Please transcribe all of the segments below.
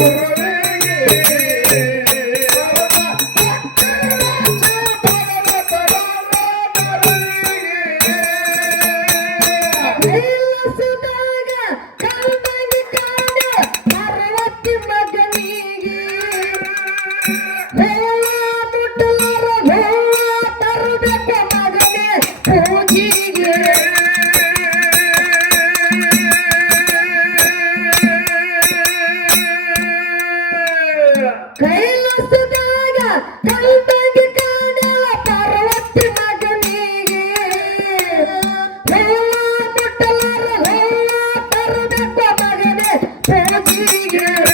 Música Yeah.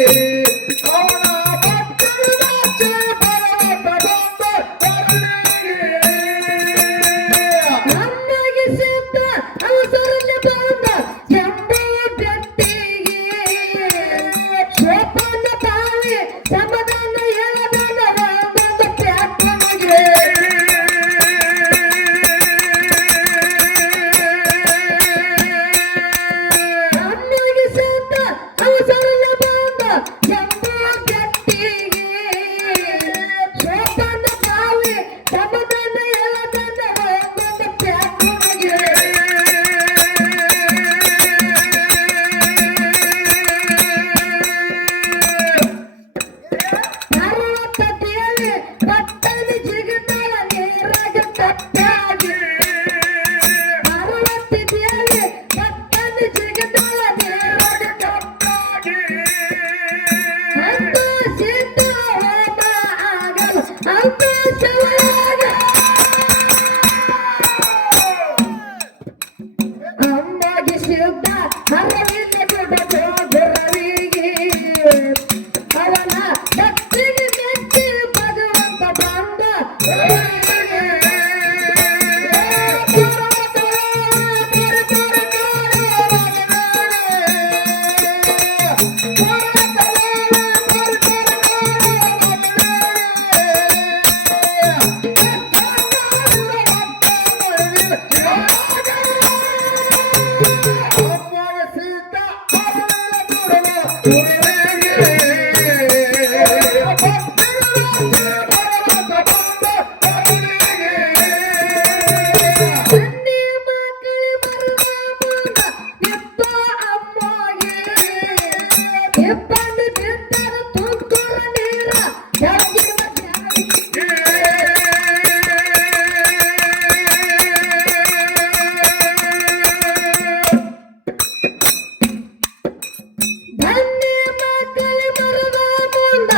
Yeah.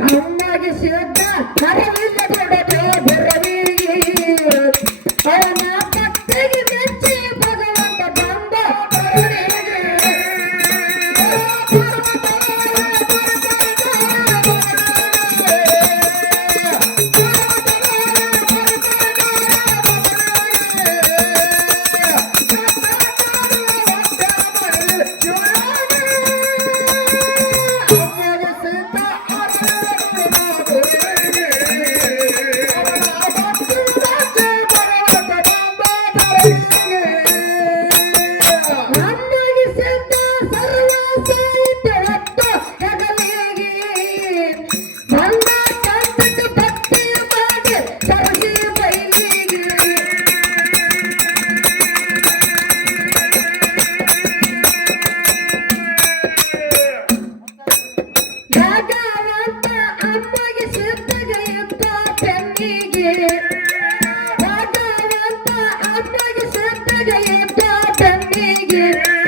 ಅಮ್ಮಗೆ ಸಿದ್ಧ ಮರವಿಲ್ಲ Yeah.